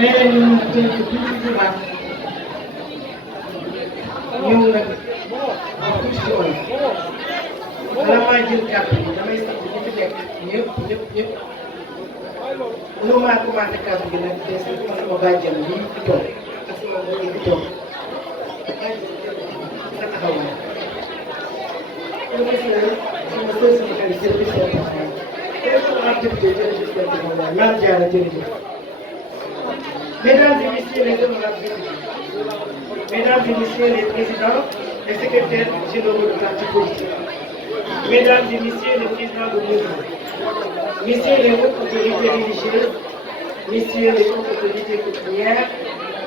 mais nous tënk tuuti ci baax ñëw nag en tuuti ci wolof bala maa jël kàddu gi damay sant ñi fi nekk ñëpp lu maa commencé kàddu gi nag te sama bàjjen bi fi toog ak sama mbokk yi fi toog sa taxawaay professeur sama sœur sama xarit jërëjëf seen taxawaay tey sama activité jërëjëf seen taxawaay maam Diarra jërëjëf. Mesdames et messieurs les honorables députés, mesdames et messieurs les présidents et secrétaires généraux de partis politiques, mesdames et messieurs les présidents de mouvement, messieurs les hautes autorités religieuses, messieurs les hautes autorités coutumières,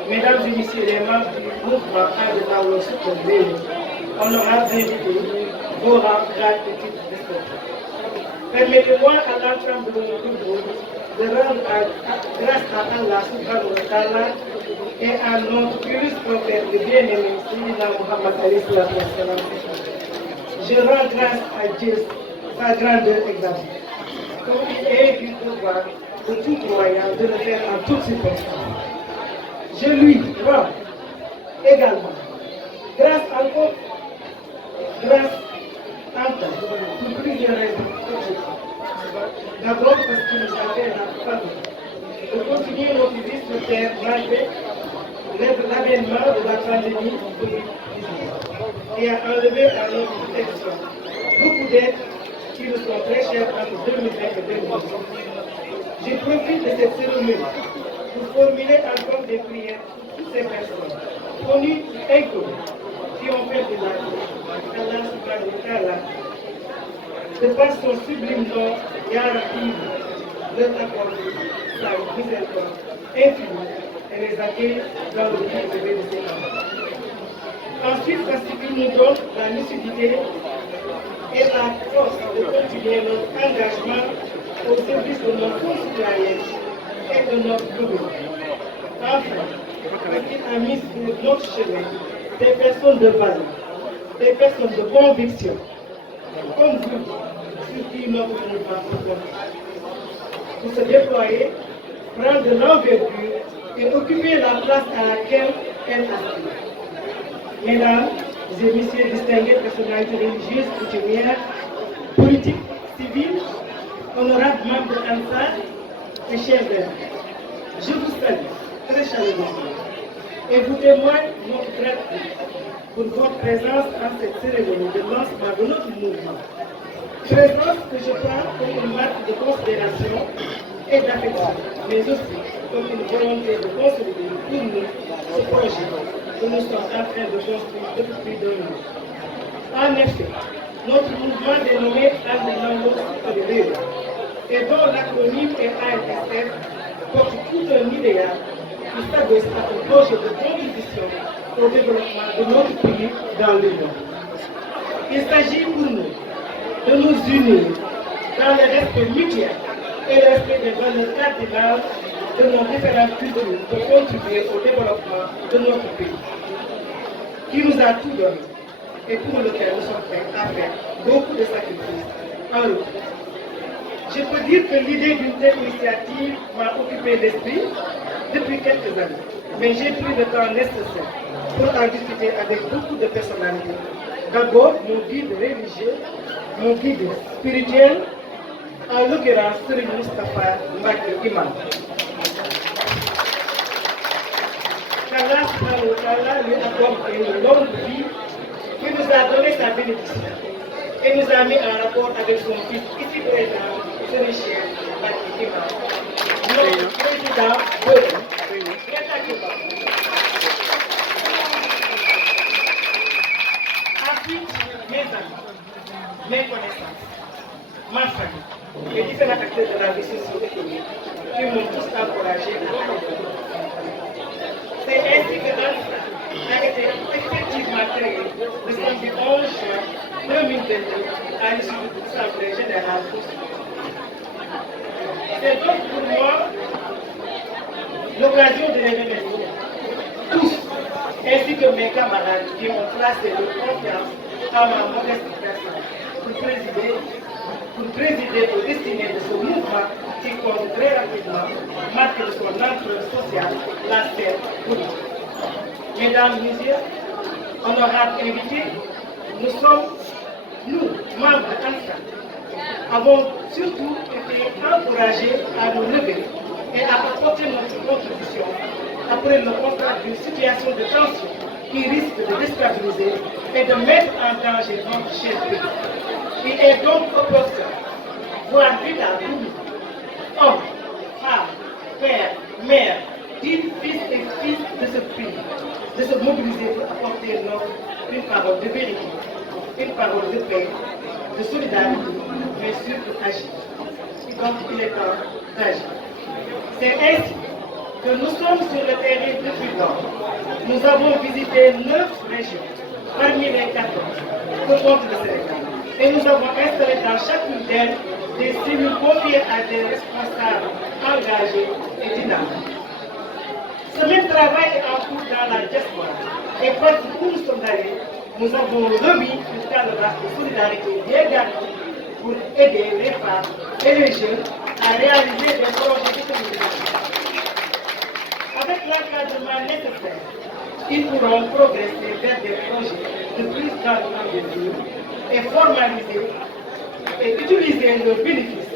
mesdames et messieurs les membres du mouvement Aar de Baol Sukkur Réew, honorables invités, vos rangs, grades et titres respectifs. Permettez-moi à l'ensemble de mon groupe de rendre grâce à Allah subhanahu wa ta'ala et à notre illustre père le bien-aimé Sayyidina Muhammad alayhi salatu wa salam. Je rends grâce à Dieu, sa grandeur exaltée, comme il est du devoir de tout croyant de le faire en toutes circonstances. Je lui rends également grâce encore, grâce pour plusieurs raisons. D'abord parce qu'il nous a fait la faveur de continuer notre vie sur terre malgré l'avènement de la pandémie Covid-19 et a enlevé à notre protection beaucoup d'aides qui nous sont très chères entre 2020 et 2021. Je profite de cette cérémonie pour formuler encore des prières pour toutes ces personnes, connues et inconnues, qui ont fait de la vie. Allah subhanahu wa ta'ala, de par son sublime nom, Ya Rahim, leur accorde sa miséricorde infinie et les accueille dans le vie élevé de ses enfants. Ensuite, parce qu'il nous donne la lucidité et la force de continuer notre engagement au service de nos concitoyens et de notre gouvernement. Enfin, parce qu'il a mis sur notre chemin des personnes de valeur, des personnes de conviction, comme vous, sur qui notre mouvement compte. Pour se déployer, prendre de l'envergure et occuper la place à laquelle elle aspire. Mesdames et messieurs distingués personnalités religieuses, coutumières, politiques, civiles, honorables membres de l'ANSAR et chers amis, je vous salue très chaleureusement et vous témoigne notre gratitude pour votre présence en cette cérémonie de lancement de notre mouvement. Présence que je prends comme une marque de considération et d'affection, mais aussi comme une volonté de consolider pour nous ce projet que nous sommes en train de construire depuis plus d'un an. En effet, notre mouvement dénommé Aar de Baol Sukkur Réew et dont l'acronyme est ARSF porte tout un idéal qui s'adosse à un projet de contribution au développement de notre pays dans le monde. Il s'agit pour nous de nous unir dans le respect mutuel et le respect des valeurs cardinales de nos différentes cultures pour contribuer au développement de notre pays, qui nous a tout donné et pour lequel nous sommes prêts à faire beaucoup de sacrifices en retour. Je peux dire que l'idée d'une telle initiative m'a occupé d'esprit depuis quelques années, mais j'ai pris le temps nécessaire pour en discuter avec beaucoup de personnalités. D'abord, mon guide religieux, mon guide spirituel, en l'occurrence Serigne Moustapha Mbacké Imam. qu'Allah subhanahu wa ta'ala lui accorde une longue vie, qui nous a donné sa bénédiction et nous a mis en rapport avec son fils ici présent, Serigne Cheikh Mbacké Imam, notre président de Ensuite, mes amis, mes connaissances, ma famille, les différents acteurs de la vie socio-économique qui m'ont tous encouragé à l'accompagner. C'est ainsi que l'ANSA a été effectivement créé le samedi 11 juin 2022 à l'issue de l'Assemblée générale. C'est donc pour moi l'occasion de les remercier tous, ainsi que mes camarades qui ont placé leur confiance en ma modeste personne pour présider aux destinées de ce mouvement qui compte très rapidement marquer de son empreinte sociale sociale, la scène politique. Mesdames, Messieurs, honorables invités, nous sommes, nous, membres de ANSA, avons surtout été encouragés à nous lever et à apporter notre contribution après le constat d'une situation de tension qui risque de déstabiliser et de mettre en danger notre cher pays. Il est donc opportun, voire vital pour nous, hommes, femmes, pères, mères, dignes fils et filles de ce pays, de se mobiliser pour apporter une parole de vérité, une parole de paix, de solidarité, mais surtout agir. Donc il est temps d'agir. C'est ainsi que nous sommes sur le terrain depuis lors. Nous avons visité 9 régions, parmi les 14 que compte le Sénégal. Et nous avons installé dans chacune d'elles des cellules confiées à des responsables engagés et dynamiques. Ce même travail est en cours dans la diaspora. Et partout où nous sommes allés, nous avons remis une calebasse de solidarité bien gardée pour aider les femmes et les jeunes à réaliser des projets d'autonomisation. Avec l'encadrement nécessaire, ils pourront progresser vers des projets de plus grande envergure et formaliser et utiliser leurs bénéfices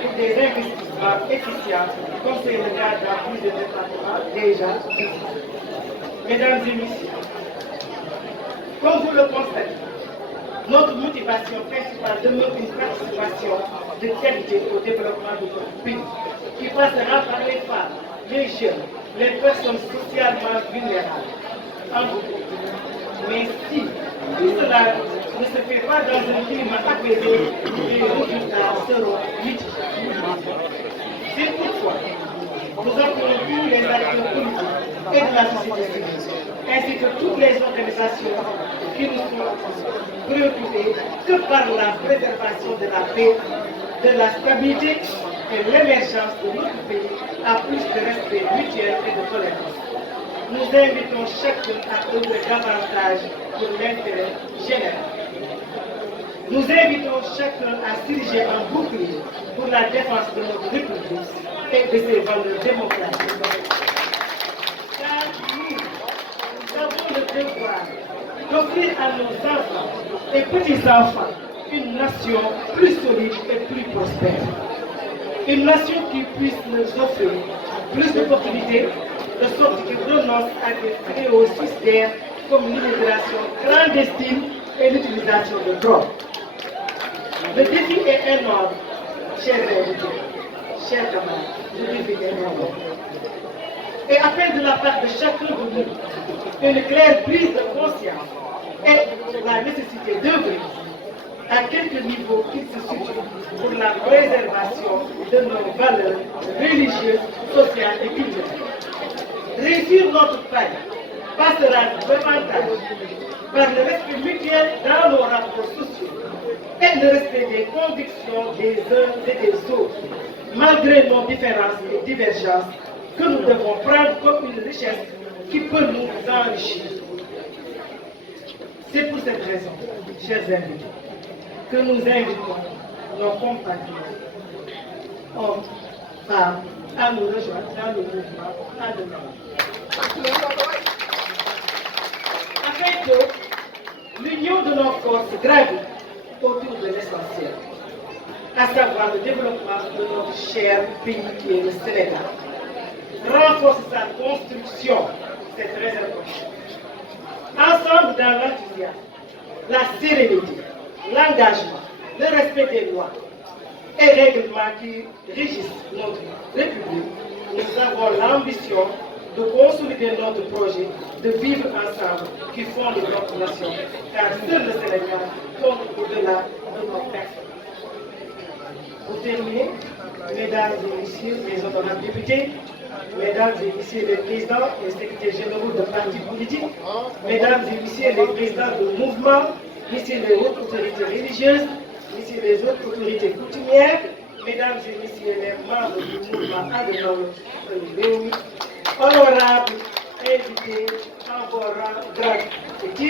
pour des investissements efficients, comme c'est le cas dans plusieurs départements déjà visités. Mesdames et messieurs, comme vous le constatez, notre motivation principale demeure une participation de qualité au développement de notre pays, qui passera par les femmes, les jeunes, les personnes socialement vulnérables. Mais si tout cela ne se fait pas dans un climat apaisé, les résultats seront mitigés. C'est pourquoi nous appelons tous les acteurs politiques et de la société civile, ainsi que toutes les organisations qui nous sont préoccupées que par la préservation de la paix, de la stabilité et l'émergence de notre pays à plus de respect mutuel et de tolérance. Nous invitons chacun à œuvrer davantage pour l'intérêt général. Nous invitons chacun à s'ériger en bouclier pour la défense de notre République et de ses valeurs démocratiques. Car nous avons le devoir d'offrir à nos enfants et petits-enfants une nation plus solide et plus prospère. Une nation qui puisse nous offrir plus d'opportunités, de sorte qu'ils renoncent à des fléaux suicidaires comme l'immigration clandestine et l'utilisation de drogue. Le défi est énorme, chers invités, chers camarades, le défi est énorme. Et appelle de la part de chacun de nous une claire prise de conscience et la nécessité d'œuvrer à quelque niveau qu'il se situe pour la préservation de nos valeurs religieuses, sociales et culturelles. Réussir notre paix passera davantage par le respect mutuel dans nos rapports sociaux et le respect des convictions des uns et des autres, malgré nos différences et divergences que nous devons prendre comme une richesse qui peut nous enrichir. C'est pour cette raison, chers invités, que nous invitons nos compatriotes, hommes, femmes, à nous rejoindre dans le mouvement à demain. Afin que l'union de nos forces gravite autour de l'essentiel, à savoir le développement de notre cher pays qui est le Sénégal. Renforce sa construction, c'est très important. Ensemble dans l'enthousiasme, la sérénité, l'engagement, le respect des lois et règlements qui régissent notre République, nous avons l'ambition de consolider notre projet de vivre ensemble qui fonde notre nation, car seul le Sénégal compte au-delà de nos personnes. Pour terminer, mesdames et messieurs les honorables députés, mesdames et messieurs les présidents et secrétaires généraux de partis politiques, mesdames et messieurs les présidents de mouvements, messieurs les hautes autorités religieuses, messieurs les autres autorités coutumières, mesdames et messieurs les membres du mouvement Adenom Réunis, honorables invités en vos rangs, grades et titres.